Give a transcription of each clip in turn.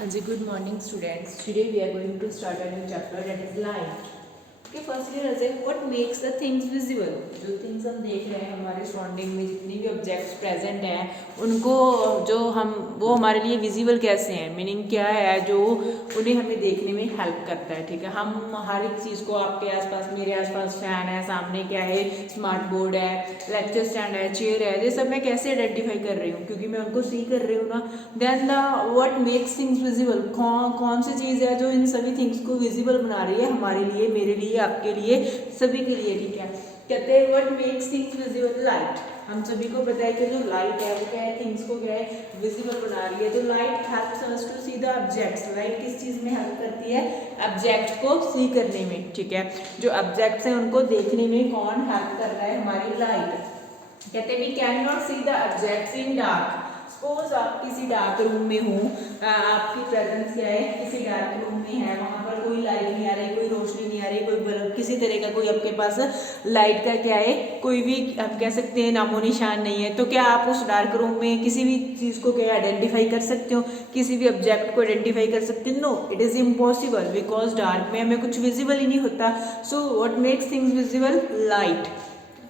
Haji, good morning, students. Today we are going to start a new chapter that is light. Okay, firstly, Rajay, what makes the things visible? जो things हम देख रहे हैं हमारे surrounding में जितनी भी ऑब्जेक्ट्स प्रेजेंट हैं उनको जो हम वो हमारे लिए विजिबल कैसे हैं, मीनिंग क्या है जो उन्हें हमें देखने में हेल्प करता है. ठीक है, हम हर एक चीज़ को आपके आसपास, मेरे आसपास फैन है, सामने क्या है, स्मार्ट बोर्ड है, लेक्चर स्टैंड है, चेयर है, ये सब मैं कैसे आइडेंटिफाई कर रही हूँ क्योंकि मैं उनको सी कर रही हूँ ना. Then the what makes things visible, कौन सी चीज़ है जो इन सभी थिंग्स को विजिबल बना रही है हमारे लिए, मेरे लिए, आपके लिए, सभी के लिए. ठीक है, कहते हैं what makes things visible, light. हम सभी को पता है कि जो लाइट है वो क्या है, थिंग्स को क्या है, विजिबल बना रही है. तो light helps us to see the objects. Light किस चीज़ में हेल्प करती है, ऑब्जेक्ट को सी करने में. ठीक है, जो ऑब्जेक्ट्स हैं उनको देखने में कौन हेल्प कर रहा है, हमारी लाइट. कहते हैं we can not see the objects in dark. Suppose आप किसी डार्क रूम में हो, आपकी प्रेजेंस क्या है, किसी डार्क रूम में है, वहाँ पर कोई लाइट नहीं आ रही, कोई रोशनी नहीं आ रही, कोई बल्ब, किसी तरह का कोई आपके पास लाइट का क्या है, कोई भी हम कह सकते हैं नामो निशान नहीं है. तो क्या आप उस डार्क रूम में किसी भी चीज़ को क्या आइडेंटिफाई कर सकते हो, किसी भी ऑब्जेक्ट को आइडेंटिफाई कर सकते हो? No, it is impossible because dark में हमें कुछ विजिबल ही नहीं होता. So what makes things visible, light.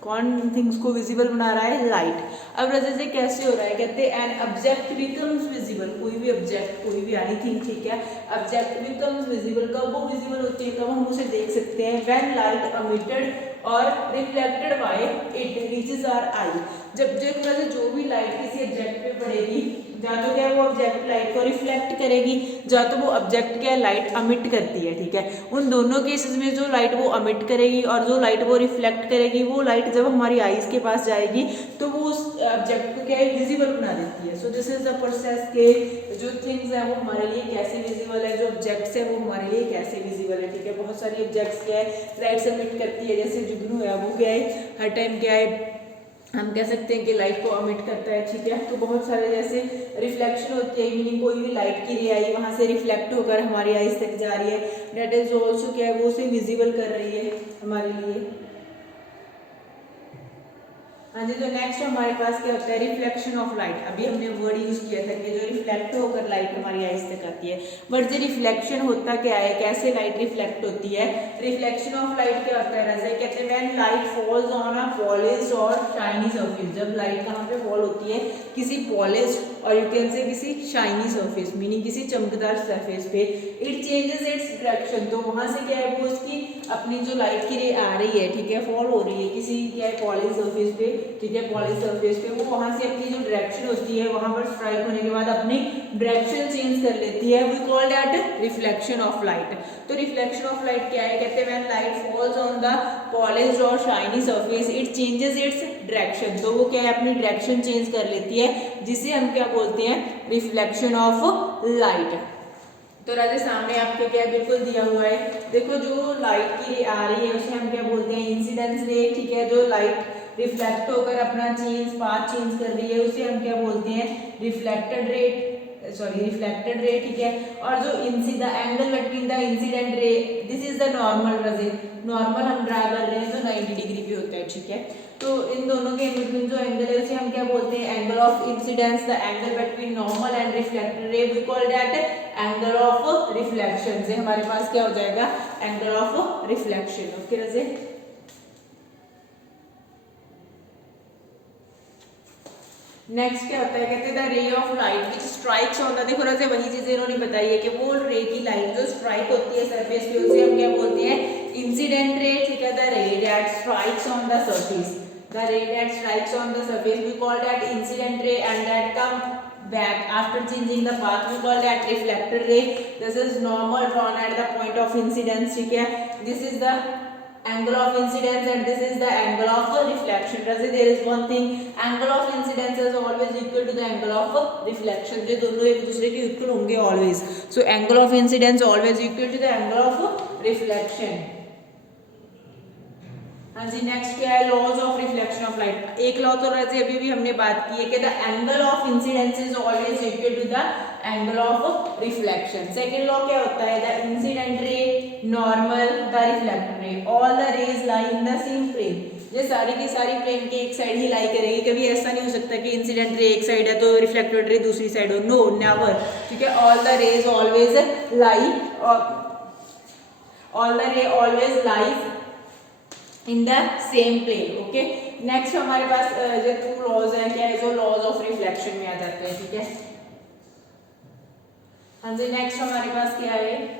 कौन थिंग्स को विजिबल बना रहा है, लाइट. अब वजह से कैसे हो रहा है, कहते हैं एन ऑब्जेक्ट बिकम्स विजिबल. कोई भी ऑब्जेक्ट, कोई भी एनीथिंग, ठीक है, ऑब्जेक्ट बिकम्स विजिबल. कब वो विजिबल होती है, कब हम उसे देख सकते हैं, व्हेन लाइट एमिटेड और reflected by it reaches our eye. जब जो भी लाइट किसी ऑब्जेक्ट पे पड़ेगी, या तो क्या वो ऑब्जेक्ट लाइट को रिफ्लेक्ट करेगी, या तो वो ऑब्जेक्ट क्या लाइट अमिट करती है. ठीक है, उन दोनों केसेस में जो लाइट वो अमिट करेगी और जो लाइट वो रिफ्लेक्ट करेगी, वो लाइट जब हमारी आईज के पास जाएगी तो वो उस ऑब्जेक्ट को क्या है, विजिबल बना देती है. सो दिस इज द प्रोसेस के जो थिंग्स है वो हमारे लिए कैसे विजिबल है, जो ऑब्जेक्ट्स है वो हमारे लिए कैसे विजिबल है. ठीक है, बहुत सारी ऑब्जेक्ट्स क्या है लाइट अमिट करती है, जैसे जुगनू है वो क्या है हर टाइम क्या है, हम कह सकते हैं कि लाइट को अमिट करता है. ठीक है, तो बहुत सारे जैसे रिफ्लेक्शन होती है, मीनिंग कोई भी लाइट की रे आई वहाँ से रिफ्लेक्ट होकर हमारी आईज तक जा रही है, डेट इज ऑल्सो क्या है वो उसे विजिबल कर रही है हमारे लिए. हाँ जी, तो नेक्स्ट हमारे पास क्या होता है, रिफ्लेक्शन ऑफ लाइट. अभी हमने वर्ड यूज किया था कि जो रिफ्लेक्ट होकर लाइट हमारी आईज तक आती है. बट जो रिफ्लेक्शन होता क्या है, कैसे लाइट रिफ्लेक्ट होती है, रिफ्लेक्शन ऑफ लाइट क्या होता है, रज़ा कहते हैं when light falls on a polished और शाइनी सरफेस. जब लाइट कहाँ पे फॉल होती है, किसी पॉलिश्ड और यू कैन से किसी शाइनी सरफेस, मीनिंग किसी चमकदार सरफेस पे, इट चेंजेस इट्स डायरेक्शन. तो वहां से क्या है वो उसकी अपनी जो लाइट की रे आ रही है, ठीक है, फॉल हो रही है किसी क्या है पॉलिश सरफेस पे. ठीक है, पॉलिश सरफेस पे वो वहां से अपनी जो डायरेक्शन होती है वहां पर स्ट्राइक होने के बाद अपनी डायरेक्शन चेंज कर लेती है. We call that reflection of light. तो रिफ्लेक्शन ऑफ लाइट क्या है, कहते हैं when light falls on the polished और shiny surface it changes its direction. तो वो क्या है अपनी डायरेक्शन चेंज कर लेती है, जिसे हम क्या बोलते हैं, रिफ्लेक्शन ऑफ लाइट. तो राजा सामने आपके क्या बिल्कुल दिया हुआ है, देखो जो लाइट की रे आ रही है उसे हम क्या बोलते हैं, इंसिडेंस रे. ठीक है, जो लाइट रिफ्लेक्ट होकर अपना पाथ चेंज कर रही है उसे हम क्या बोलते हैं, रिफ्लेक्टेड रे. ठीक है, और जो the angle between the incident रे, this is the normal. Raje normal हम ड्रा कर रहे हैं तो 90 डिग्री भी होता है. ठीक है, तो इन दोनों के बिटवीन जो एंगल है उसे हम क्या बोलते हैं, angle of incidence. The angle between normal and reflected ray we call that angle of reflection. से हमारे पास क्या हो जाएगा, एंगल ऑफ रिफ्लेक्शन. ओके रजे. नेक्स्ट क्या होता है, कहते हैं the ray of light which strikes on the, देखो रजे वही चीजें इन्होंने बताई है कि वो रे की लाइट जो स्ट्राइक होती है सरफेस पे उसे हम क्या बोलते हैं, इंसिडेंट रे. ठीक है, the ray that strikes on the surface, the ray that strikes on the surface we call that incident ray, and that come back after changing the path we call that reflected ray. This is normal drawn at the point of incidence. ठीक है, this is the angle of incidence and this is the angle of reflection. There is one thing, angle of incidence is always equal to the angle of reflection. ये दोनों एक दूसरे के equal होंगे always. So angle of incidence always equal to the angle of reflection. हाँ जी, next क्या है, laws of reflection of light. एक लॉ तो रहे अभी भी हमने बात की है कि the angle of incidence is always equal to the angle of reflection. Second law क्या होता है, the incident ray, normal, the reflected ray, all the rays lie in the same plane. ये सारी की सारी प्लेन के एक साइड ही लाई करेगी, कभी ऐसा नहीं हो सकता कि इंसिडेंट रे एक साइड है तो रिफ्लेक्टेड रे दूसरी साइड हो, नो नेवर, ठीक है। All the rays always lie, all the ray always lies in the same plane, okay. Next हमारे पास जो 2 लॉज हैं, क्या है, जो लॉज ऑफ रिफ्लेक्शन में आ जाते हैं, ठीक है। हाँ जी, नेक्स्ट हमारे पास क्या है,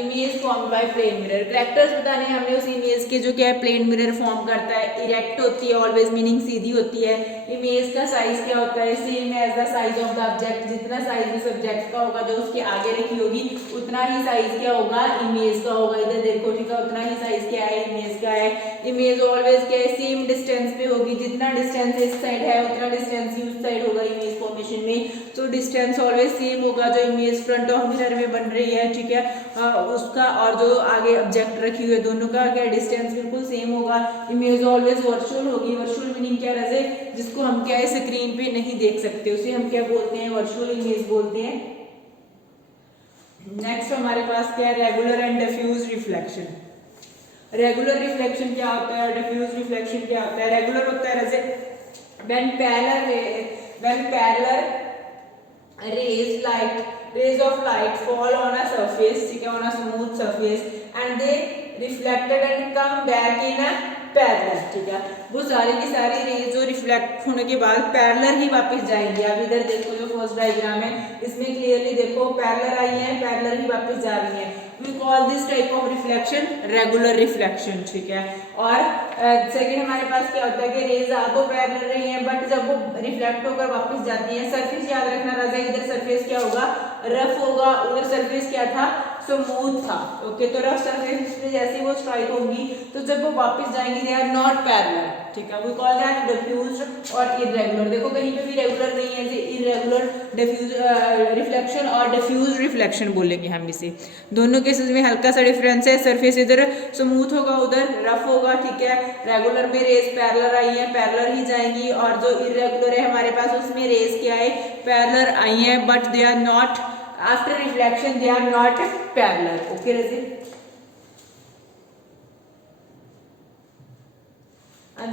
image form by plane mirror. Characters बताने हैं हमें उस इमेज के, जो क्या है प्लेन मिरर फॉर्म करता है। इरेक्ट होती है ऑलवेज, मीनिंग सीधी होती है। इमेज का साइज क्या होता है, same as the size of the object, जितना साइज उस ऑब्जेक्ट का होगा जो उसके आगे रखी होगी उतना ही साइज क्या होगा, इमेज का होगा। इधर देखो, ठीक है, उतना ही साइज क्या है, इमेज का है। इमेज ऑलवेज क्या है, सेम डिस्टेंस पे होगी, जितना डिस्टेंस इस साइड है उतना डिस्टेंस ही उस साइड होगा इमेज फॉर्मेशन में। तो डिस्टेंस ऑलवेज सेम होगा, जो इमेज फ्रंट ऑफ मिरर में बन रही है, ठीक है, उसका और जो आगे ऑब्जेक्ट रखी हुई है दोनों का क्या डिस्टेंस बिल्कुल सेम होगा। इमेज ऑलवेज वर्चुअल होगी। वर्चुअल मीनिंग क्या है, जिसको हम क्या है स्क्रीन पे नहीं देख सकते उसे हम क्या बोलते हैं, वर्चुअल इमेज बोलते हैं। नेक्स्ट हमारे पास क्या है, regular and diffuse reflection. Regular reflection क्या होता है और डिफ्यूज रिफ्लेक्शन क्या होता है। रेगुलर होता है when parallel rays of light fall on a surface, ठीक है, on a smooth surface and they reflected and come back in a parallel, ठीक है। वो सारी की सारी रेज जो रिफ्लेक्ट होने के बाद पैरेलल ही वापस जाएंगी। अब इधर देखो जो फर्स्ट डायग्राम है इसमें क्लियरली देखो पैरेलल आई है, पैरेलल ही वापस जा रही है। We call this type of reflection regular reflection, ठीक है। और सेकंड हमारे पास क्या होता है कि रेज आ तो पैरेलल रही है बट जब वो रिफ्लेक्ट होकर वापस जाती है, सरफेस याद रखना राजा, इधर सरफेस क्या होगा, रफ होगा, उधर सरफेस क्या था, स्मूथ था, ओके। तो रफ सरफेस पे जैसे वो स्ट्राइक होंगी तो जब वो वापस जाएंगी दे आर नॉट पैरेलल, ठीक है। वी कॉल दैट डिफ्यूज्ड और इरेगुलर। देखो कहीं पे भी रेगुलर नहीं है, जैसे इरेगुलर डिफ्यूज रिफ्लेक्शन और डिफ्यूज रिफ्लेक्शन बोलेंगे हम इसे। दोनों केसेस में हल्का सा डिफरेंस है, सरफेस इधर स्मूथ होगा उधर रफ होगा, ठीक है। रेगुलर में रेज पैरेलल आई है, पैरेलल ही जाएंगी, और जो इरेगुलर है हमारे पास उसमें रेज क्या है, पैरेलल आई है but they are not, after reflection they are not parallel, okay रजी।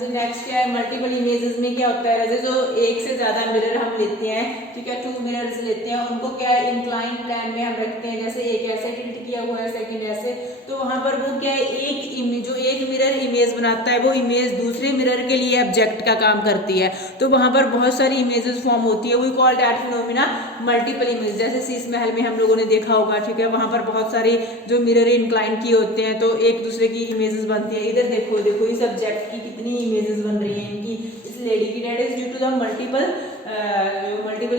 नेक्स्ट क्या है, मल्टीपल इमेजेस में क्या होता है, जैसे जो एक से ज्यादा मिरर हम लेते हैं, ठीक है, 2 मिरर्स लेते हैं, उनको क्या है इंक्लाइन प्लेन में हम रखते हैं, जैसे एक ऐसे टिल्ट किया हुआ है सेकंड ऐसे, तो वहां पर वो क्या है एक इमेज, जो एक मिरर इमेज बनाता है वो इमेज दूसरे मिरर के लिए ऑब्जेक्ट का काम करती है, तो वहां पर बहुत सारी इमेजेस फॉर्म होती है। We call that phenomena multiple image. जैसे शीश महल में हम लोगों ने देखा होगा, ठीक है, वहां पर बहुत सारी जो मिरर इंक्लाइन किए होते हैं तो एक दूसरे की इमेजेस बनती है। इधर देखो देखो इस ऑब्जेक्ट की कितनी इमेजेस बन रही हैं इनकी, इस लेडी की, that is due to the multiple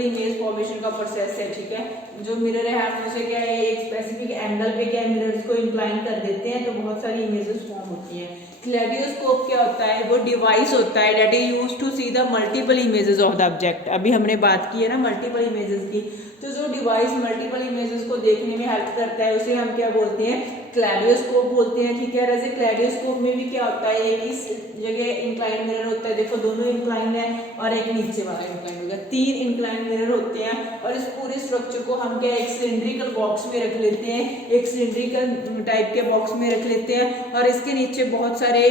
image formation का प्रोसेस है, ठीक है। जो मिरर है हम उसे क्या है एक स्पेसिफिक एंगल पे क्या है मिरर्स को इंक्लाइन कर देते हैं तो बहुत सारी इमेजेस फॉर्म होती हैं। क्लेडियोस्कोप क्या होता है, वो डिवाइस होता है that is used to see the multiple images of the object. अभी हमने बात की है ना मल्टीपल इमेजेस की, तो जो डिवाइस मल्टीपल इमेजेस को देखने में हेल्प करता है उसे हम क्या बोलते हैं, क्लेडियोस्कोप बोलते हैं, ठीक है। जैसे क्लेडियोस्कोप में भी क्या होता है, एक इस जगह इंक्लाइन मिरर होता है, देखो दोनों इंक्लाइन है, और एक नीचे वाला इंक्लाइन होगा, 3 इंक्लाइन मिरर होते हैं, और इस पूरे स्ट्रक्चर को हम क्या एक सिलिंड्रिकल बॉक्स में रख लेते हैं, एक सिलिंड्रिकल टाइप के बॉक्स में रख लेते हैं, और इसके नीचे बहुत सारे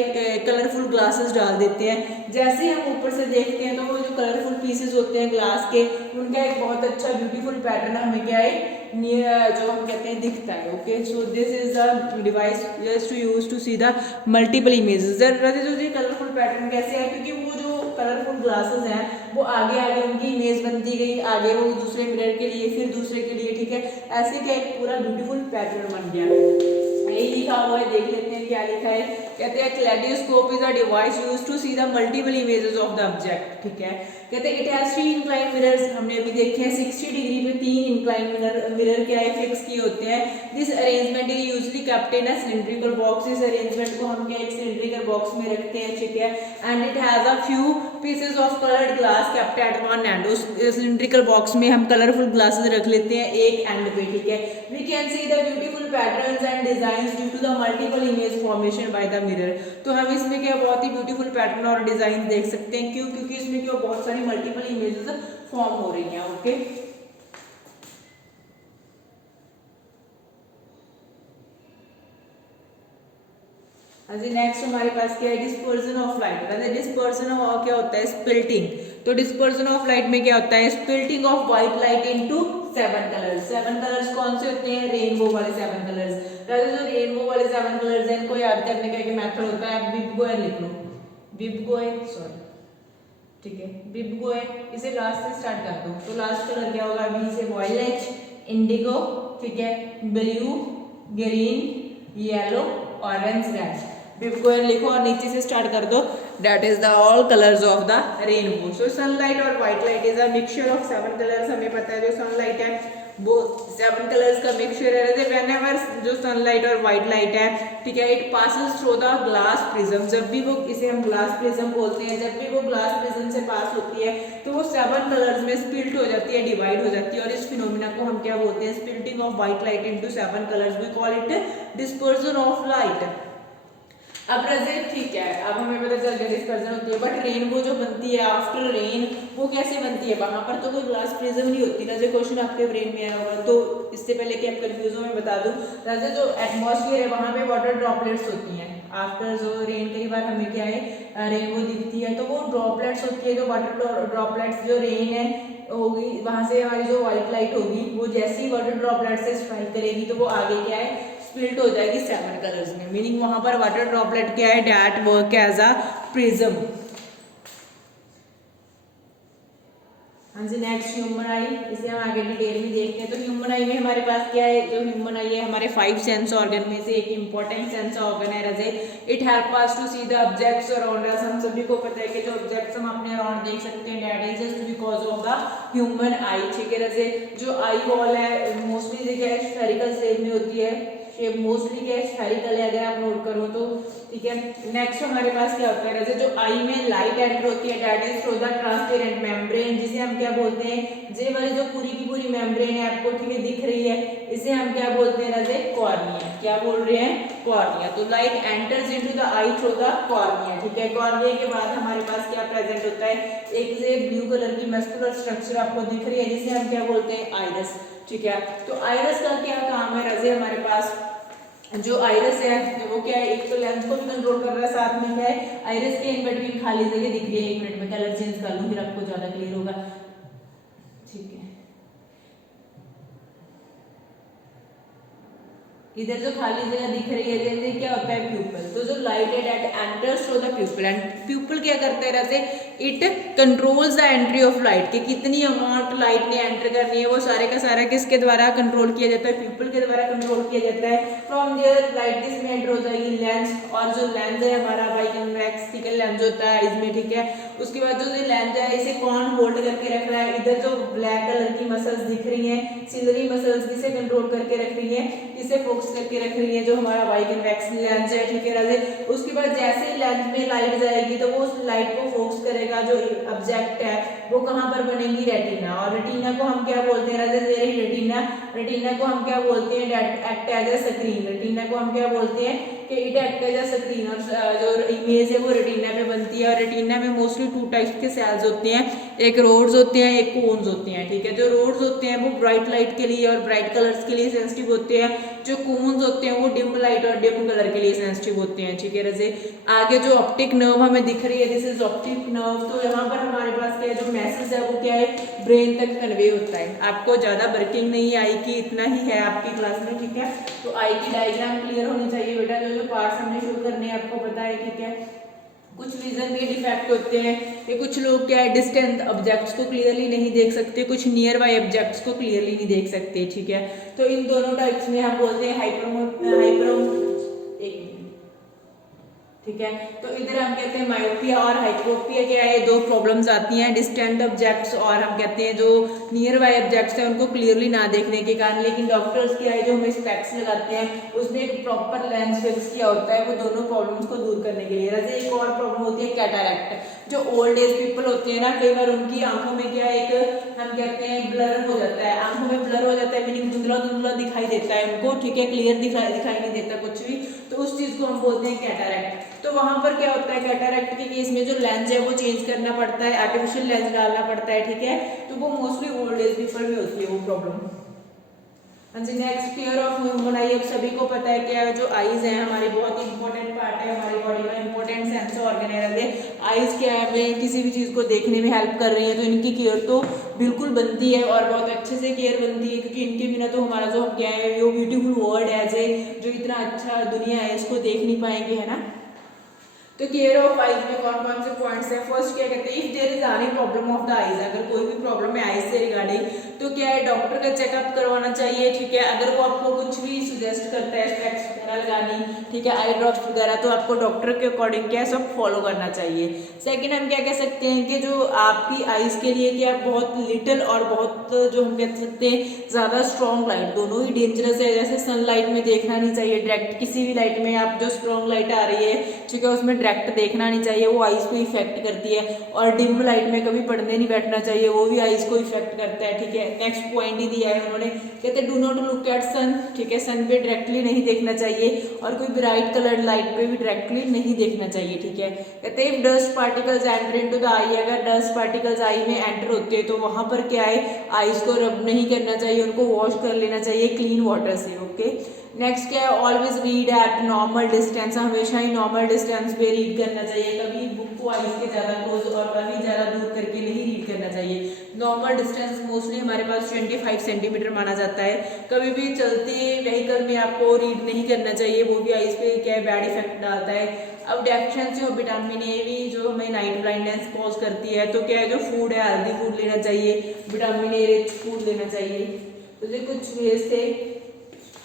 कलरफुल ग्लासेस डाल देते हैं। जैसे हम ऊपर से देखते हैं तो वो जो कलरफुल पीसेस होते हैं ग्लास के, उनका एक बहुत अच्छा ब्यूटीफुल पैटर्न हमें क्या है जो हम कहते हैं दिखता है, okay. So this is the device just to use to see the multiple images. जो कलरफुल पैटर्न कैसे है, क्योंकि वो जो कलरफुल ग्लासेस हैं वो आगे आगे उनकी इमेज बनती गई, आगे वो दूसरे मिरर के लिए फिर दूसरे के लिए, ठीक है, ऐसे क्या एक पूरा ब्यूटीफुल पैटर्न बन गया। यही लिखा हुआ है, देख लेते हैं क्या लिखा है। कहते हैं kaleidoscope is a device used to see the multiple images of the object, ठीक है। कहते हैं इट हैज 3 इंक्लाइन मिरर्स, हमने अभी देखे हैं 60 डिग्री पे 3 इंक्लाइन मिरर क्या है फिक्स किए होते हैं। This arrangement is usually kept in a cylindrical box. इस अरेंजमेंट को हम क्या एक सिलिंड्रिकल बॉक्स में रखते हैं, ठीक है। And it has a few pieces of coloured glass kept at one and. उस सिलिंड्रिकल बॉक्स में हम कलरफुल ग्लासेस रख लेते हैं एक एंड पे, ठीक है। We can see the beautiful patterns and designs due to the multiple image formation by the mirror. तो हम इसमें क्या बहुत ही ब्यूटीफुल पैटर्न और डिजाइन देख सकते हैं, क्यों, क्योंकि इसमें क्या बहुत सारी मल्टीपल इमेजेस फॉर्म हो रही हैं, ओके। अभी नेक्स्ट हमारे पास क्या है, dispersion of light. Dispersion of क्या होता है, स्प्लिटिंग। तो डिस्पर्जन ऑफ लाइट में क्या होता है, splitting of white light into 7 colours. 7 colours कौन से होते हैं, रेनबो वाले 7 कलर्स। जो रेनबो वाले 7 कलर्स हैं इनको याद करने का एक मेथड होता है, विबगोयर लिख लो, विबगोयर, सॉरी ठीक है, विबगोयर। इसे लास्ट से स्टार्ट कर दो। तो लास्ट कलर क्या होगा, बी से वॉयलेट, इंडिगो, ठीक है, blue, green, yellow, orange, red. VIBGYOR लिखो और नीचे से स्टार्ट कर दो, that is the all colours of the rainbow. So sunlight और white light is a mixture of 7 colours. हमें पता है जो सनलाइट है वो 7 कलर्स का मिक्सचर है। व्हेनेवर जो सनलाइट और व्हाइट लाइट है, ठीक है, it passes through the glass prism. जब भी वो, इसे हम ग्लास प्रिज्म बोलते हैं, जब भी वो ग्लास प्रिज्म से पास होती है तो वो 7 कलर्स में स्प्लिट हो जाती है, डिवाइड हो जाती है। और इस फिनोमिना को हम क्या बोलते हैं, splitting of white light into 7 colours. We call it dispersion of light. अब रजे ठीक है, अब हमें पता चल गया डिस्पर्जन होती है, बट रेनबो जो बनती है आफ्टर रेन वो कैसे बनती है, वहां पर तो कोई ग्लास प्रिज्म नहीं होती। रजे क्वेश्चन आपके ब्रेन में आया होगा, तो इससे पहले कि आप कंफ्यूज हो मैं बता दूं, रजे जो एटमॉस्फेयर है वहां पे वाटर ड्रॉपलेट्स होती हैं। आफ्टर जो रेन, कई बार हमें क्या है रेनबो दिखती है तो वो ड्रॉपलेट्स होती है, जो वाटर ड्रॉपलेट्स जो रेन है होगी वहां से हमारी जो व्हाइट लाइट होगी वो जैसी वाटर ड्रॉपलेट से स्ट्राइक करेगी तो वो आगे क्या है, स्प्लिट हो जाएगी 7 कलर्स में। मीनिंग वहां पर वाटर ड्रॉपलेट क्या है, that work as a prism. हाँ जी, नेक्स्ट ह्यूमन आई, इसे हम आगे डिटेल में देखते हैं। तो ह्यूमन आई में हमारे पास क्या है, जो ह्यूमन आई है हमारे 5 सेंस ऑर्गन में से एक इंपॉर्टेंट सेंस ऑर्गन है। रजे it help us to see the objects around us. हम सभी को पता है कि जो ऑब्जेक्ट्स हम अपने अराउंड देख सकते हैं that is just because of the human आई। ठीक है रजे, जो आई वॉल है मोस्टली देखिए स्फेरिकल शेप में होती है, शेप मोस्टली क्या स्फेरिकल है अगर आप नोट करो तो। ठीक है, नेक्स्ट हमारे पास क्या होता है, जैसे जो आई में लाइट एंटर होती है that is through the transparent membrane, जिसे हम क्या बोलते हैं, जे वाली जो पूरी की पूरी मेम्ब्रेन है आपको ठीक है दिख रही है, इसे हम क्या बोलते हैं रजे, कॉर्निया। क्या बोल रहे हैं, कॉर्निया। तो light enters into the I through the cornea. ठीक है, कॉर्निया के बाद हमारे पास क्या प्रेजेंट होता है, एक से ब्लू कलर की मस्कुलर स्ट्रक्चर आपको दिख रही है जिसे हम क्या बोलते हैं, आइरस। ठीक है, तो आइरस का क्या काम है रजे, हमारे पास जो आइरस है वो क्या है, एक तो लेंस को भी कंट्रोल कर रहा है, साथ में क्या है आइरस के इन बिटवीन खाली जगह दिख रही है। 1 मिनट में कलर चेंज कर लूं फिर आपको ज्यादा क्लियर होगा। ठीक है, इधर जो खाली जगह दिख रही है जैसे क्या होता है, प्यूपल। तो जो लाइट है that enters through the pupil, and pupil क्या करता है जैसे, it controls the entry of light, कि कितनी अमाउंट लाइट ने एंटर करनी है वो सारे का सारा किसके द्वारा कंट्रोल किया जाता है, प्यूपल के द्वारा कंट्रोल किया जाता है। फ्रॉम देयर लाइट किस में एंटर हो जाएगी, लेंस। और जो लेंस है हमारा बाइकन्वेक्स लेंस होता है इसमें। ठीक है, उसके बाद जो लेंस है इसे कौन होल्ड करके रख रहा है, इधर जो ब्लैक कलर की मसल्स दिख रही हैं, सिल्वरी मसल्स इसे कंट्रोल करके रख रही है, इसे फोकस करके रख रही है जो हमारा बाइकन्वेक्स लेंस है। ठीक है राजे, उसके बाद जैसे लेंस में लाइट जाएगी तो वो उस लाइट को फोकस करेगा, जो ऑब्जेक्ट है वो कहां पर बनेगी, रेटिना। और रेटिना को हम क्या बोलते हैं राजे, रेटिना, रेटिना को हम क्या बोलते हैं, act as a screen. Retina को हम क्या बोलते हैं कि it act as a screen. और जो इमेज है वो रेटिना पे बनती है। और रेटिना में मोस्टली 2 टाइप्स के सेल्स होते हैं, एक रोड्स होते हैं, एक कोन्स होते हैं। ठीक है, जो रोड्स होते हैं वो ब्राइट लाइट के लिए और ब्राइट कलर्स के लिए सेंसिटिव होते हैं, जो कोन्स होते हैं वो डिम लाइट और डिम कलर के लिए सेंसिटिव होते हैं। ठीक है रजे, आगे जो ऑप्टिक नर्व हमें दिख रही है, दिस इज ऑप्टिक नर्व। तो यहाँ पर हमारे पास क्या है, जो मैसेज है वो क्या है, ब्रेन तक कन्वे होता है। आपको ज्यादा वर्किंग नहीं आई कि इतना ही है आपकी क्लास में। ठीक है, तो आई की डायग्राम क्लियर होनी चाहिए बेटा, जो जो पार्ट्स हमने शुरू करने हैं आपको पता है। ठीक है, कुछ विजन के डिफेक्ट होते हैं कि कुछ लोग क्या है डिस्टेंट ऑब्जेक्ट्स को क्लियरली नहीं देख सकते, कुछ नियर बाय ऑब्जेक्ट्स को क्लियरली नहीं देख सकते। ठीक है, तो इन दोनों टाइप्स में हम बोलते हैं ठीक है, तो इधर हम कहते हैं मायोपिया और हाइपोपिया। क्या है, 2 प्रॉब्लम्स आती हैं, डिस्टेंट ऑब्जेक्ट्स और हम कहते हैं जो नियर बाय ऑब्जेक्ट्स हैं उनको क्लियरली ना देखने के कारण। लेकिन डॉक्टर्स क्या है जो हमें स्पेक्स लगाते हैं उसमें एक प्रॉपर लेंस फिक्स किया होता है वो दोनों प्रॉब्लम्स को दूर करने के लिए। जैसे एक और प्रॉब्लम होती है कैटरैक्ट। जो ओल्ड एज पीपल होते हैं ना, कई बार उनकी आंखों में क्या एक हम कहते हैं ब्लर हो जाता है, आंखों में ब्लर हो जाता है, मीनिंग धुंधला धुंधला दिखाई देता है उनको। ठीक है, क्लियर दिखाई नहीं देता कुछ भी, तो उस चीज को हम बोलते हैं कैटरैक्ट। तो वहां पर क्या होता है, कैटरैक्ट के केस में जो लेंस है वो चेंज करना पड़ता है, आर्टिफिशियल लेंस डालना पड़ता है। ठीक है, तो वो मोस्टली ओल्ड एज पीपल में होती है वो प्रॉब्लम। हाँ जी, next care of human eye. अब सभी को पता है क्या जो आईज है हमारी बहुत इंपॉर्टेंट पार्ट है हमारी बॉडी का, इंपॉर्टेंट सेंस ऑर्गन है। आईज क्या है, हमें किसी भी चीज़ को देखने में हेल्प कर रही है, तो इनकी केयर तो बिल्कुल बनती है और बहुत अच्छे से केयर बनती है, क्योंकि इनके बिना तो हमारा जो क्या है वो ब्यूटीफुल वर्ल्ड एज ए जो इतना अच्छा दुनिया है इसको देख नहीं पाएंगे, है ना। तो केयर ऑफ आईज में कौन कौन से पॉइंट्स है। फर्स्ट क्या कहते हैं, if there is any problem of the eyes, अगर कोई भी प्रॉब्लम है आईज से रिगार्डिंग तो क्या है डॉक्टर का चेकअप करवाना चाहिए, ठीक है। अगर वो आपको कुछ भी सुजेस्ट करता है स्पेक्स वगैरह लगानी, ठीक है, आई ड्रॉप्स वगैरह, तो आपको डॉक्टर के अकॉर्डिंग क्या सब फॉलो करना चाहिए। सेकंड हम क्या कह सकते हैं कि जो आपकी आईज के लिए क्या बहुत लिटिल और बहुत जो हम कह सकते हैं ज़्यादा स्ट्रॉन्ग लाइट, दोनों ही डेंजरस है। जैसे सनलाइट में देखना नहीं चाहिए डायरेक्ट, किसी भी लाइट में आप जो स्ट्रॉन्ग लाइट आ रही है, ठीक है, उसमें डायरेक्ट देखना नहीं चाहिए, वो आईज को इफेक्ट करती है। और डिम लाइट में कभी पढ़ने नहीं बैठना चाहिए, वो भी आईज को इफेक्ट करता है, ठीक है। नेक्स्ट पॉइंट ही दिया है उन्होंने, कहते हैं डू नॉट लुक एट सन, ठीक है, सन पे डायरेक्टली नहीं देखना चाहिए और कोई ब्राइट कलर्ड लाइट पे भी डायरेक्टली नहीं देखना चाहिए, ठीक है। कहते हैं if dust particles enter into the eye, अगर डस्ट पार्टिकल्स आई में एंटर होते हैं तो वहां पर क्या है आईज को रब नहीं करना चाहिए, उनको वॉश कर लेना चाहिए क्लीन वाटर से, ओके। नेक्स्ट क्या है, always read eight normal distance, हमेशा ही नॉर्मल डिस्टेंस पे रीड करना चाहिए, कभी बुक को आईज के ज़्यादा क्लोज और कभी ज़्यादा दूर करके नहीं रीड करना चाहिए। नॉर्मल डिस्टेंस मोस्टली हमारे पास 25 सेंटीमीटर माना जाता है। कभी भी चलते व्हीकल में आपको रीड नहीं करना चाहिए, वो भी आईज पे क्या है बैड इफेक्ट डालता है। अब डेफिशिएंसी ऑफ विटामिन ए भी जो हमें नाइट ब्लाइंडनेस कॉज करती है, तो क्या है जो फूड है हेल्दी फूड लेना चाहिए, विटामिन ए रिच फूड लेना चाहिए। तो ये कुछ वेज थे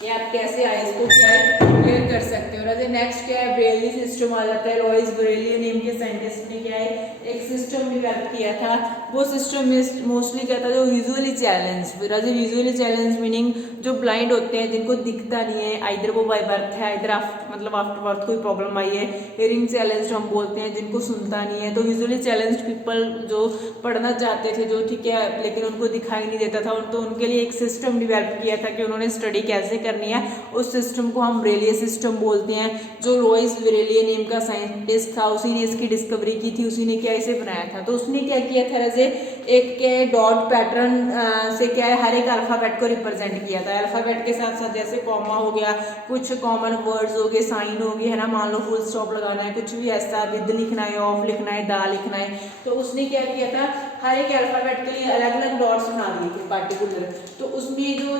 कि आप कैसे आईज को क्या है क्लियर कर सकते हो। और नेक्स्ट क्या है ब्रेली सिस्टम आ जाता है। लॉइस ब्रेली नेम के साइंटिस्ट ने क्या है एक सिस्टम डेवलप किया था। वो सिस्टम में मोस्टली क्या था जो visually challenge, visually challenge meaning जो ब्लाइंड होते हैं जिनको दिखता नहीं है, आइदर वो बाय बर्थ है आइदर मतलब आफ्टर बर्थ कोई प्रॉब्लम आई है। हियरिंग चैलेंज हम बोलते हैं जिनको सुनता नहीं है। तो विजुअली चैलेंज पीपल जो पढ़ना चाहते थे जो ठीक है लेकिन उनको दिखाई नहीं देता था, तो उनके लिए एक सिस्टम डेवलप किया था कि उन्होंने स्टडी कैसे करनी है। उस सिस्टम को हम ब्रेलिये सिस्टम बोलते हैं। जो लॉइस ब्रेलिये नेम का साइंटिस्ट था उसी ने इसकी डिस्कवरी की थी, उसी ने क्या इसे बनाया था। तो उसने क्या किया था जैसे एक के डॉट पैटर्न से क्या है हर एक अल्फाबेट को रिप्रेजेंट किया था। अल्फाबेट के साथ साथ जैसे कॉमा हो गया, कुछ कॉमन वर्ड्स हो गए, साइन हो गए, है ना, मान लो फुल स्टॉप लगाना है, कुछ भी ऐसा विद लिखना है, ऑफ लिखना है, दा लिखना है। तो उसने क्या किया था हर एक अल्फाबेट के लिए अलग अलग डॉट्स बना दिए थे पार्टिकुलर। तो उसमें जो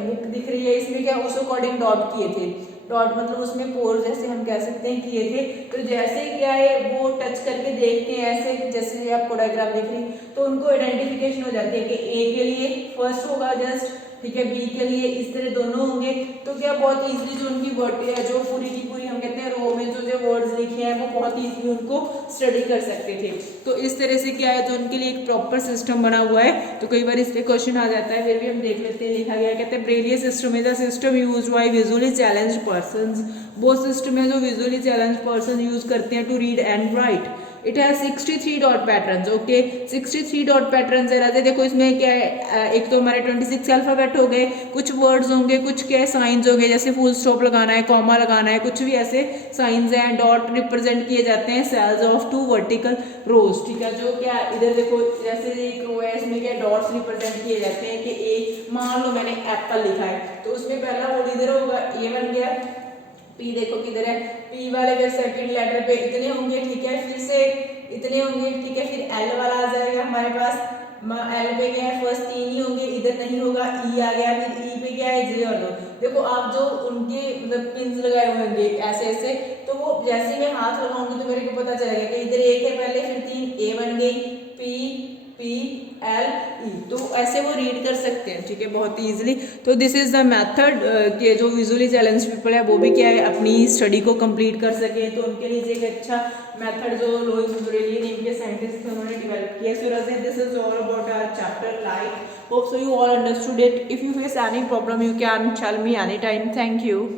बुक दिख रही है इसमें क्या उस अकॉर्डिंग डॉट किए थे। डॉट मतलब उसमें पोर जैसे हम कह सकते हैं किए थे। तो जैसे क्या है वो टच करके देखते हैं ऐसे जैसे आपको डायग्राम दिख रही तो उनको आइडेंटिफिकेशन हो जाती है कि ए के लिए फर्स्ट होगा जस्ट, ठीक है, बी के लिए इस तरह दोनों होंगे। तो क्या बहुत इजीली जो उनकी बॉडी है जो पूरी की पूरी हम कहते हैं रो में जो वर्ड्स लिखे हैं वो बहुत इजीली उनको स्टडी कर सकते थे। तो इस तरह से क्या है तो उनके लिए एक प्रॉपर सिस्टम बना हुआ है। तो कई बार इस पे क्वेश्चन आ जाता है, फिर भी हम देख लेते हैं। लिखा गया कहते हैं Braille system is a system used by visually challenged persons. वो सिस्टम है जो विजुअली चैलेंज्ड पर्सन यूज करते हैं to read and write. It has 63 dot patterns, okay. 63 dot patterns है राजे। देखो इसमें क्या है एक तो हमारे 26 अल्फाबेट हो गए, कुछ वर्ड्स होंगे, कुछ क्या साइंस हो गए जैसे फुल स्टॉप लगाना है, कॉमा लगाना है, कुछ भी ऐसे साइंस हैं। डॉट रिप्रेजेंट किए जाते हैं सेल्स ऑफ 2 वर्टिकल रोज, ठीक है। जो क्या इधर देखो जैसे एक रो है इसमें क्या डॉट्स रिप्रेजेंट किए जाते हैं कि एक मान लो मैंने एप्पल लिखा है तो उसमें पहला वर्ड इधर होगा ए बन गया, पी देखो किधर है, पी वाले फिर सेकंड लेटर पे इतने होंगे, ठीक है, फिर से इतने होंगे, ठीक है, फिर एल वाला आ जाएगा हमारे पास। एल पे क्या है फर्स्ट 3 ही होंगे, इधर नहीं होगा, ई आ गया, फिर ई पे क्या है जे और दो। देखो आप जो उनके मतलब पिन्स लगाए हुए होंगे ऐसे ऐसे, तो वो जैसे मैं हाथ लगाऊंगी तो मेरे को पता चलेगा कि इधर एक है पहले फिर 3, ए बन गई, पी पी एल ई, तो ऐसे वो रीड कर सकते हैं, ठीक है, बहुत ही ईजिली। तो दिस इज द मेथड कि जो विजुअली चैलेंज पीपल है वो भी क्या है अपनी स्टडी को कंप्लीट कर सके। तो उनके लिए एक अच्छा मेथड जो लॉइस ब्रेलिये नेम के साइंटिस्ट थे उन्होंने डेवलप किया। So Raje this is all about our chapter life. Hope so you all understood it. If you face any problem you can tell me any time. Thank you.